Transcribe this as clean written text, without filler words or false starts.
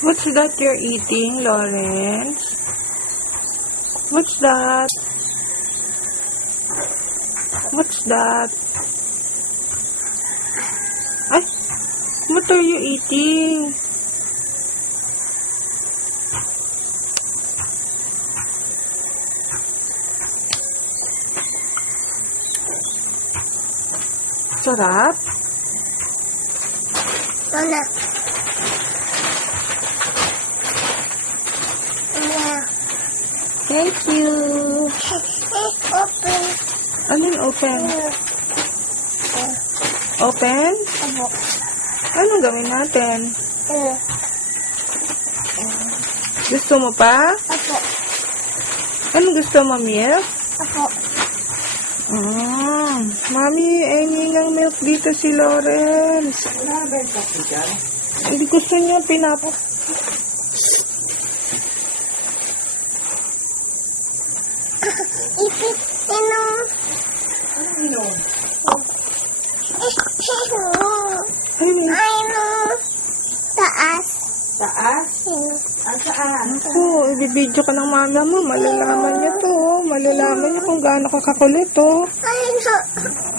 What's that you're eating, Lawrence? What's that? What's that? Ay, what are you eating? Sarap? Mana? Yeah. Thank you. Open. Anong open? Open? Apo. Anong gawin natin? Uh. Gusto mo pa? Apo. Anong gusto mo, milk? Apo. Mami, ay ng milk dito si Lawrence. Hindi gusto niya pinapa. Ipit. Inom. Ay, may... Inom. Taas. Taas? Inom. Saan? Ako, ibibidyo ka ng mama mo. Malalaman niya to. Malalaman niya kung gaano ka kakulit, oh. Inom.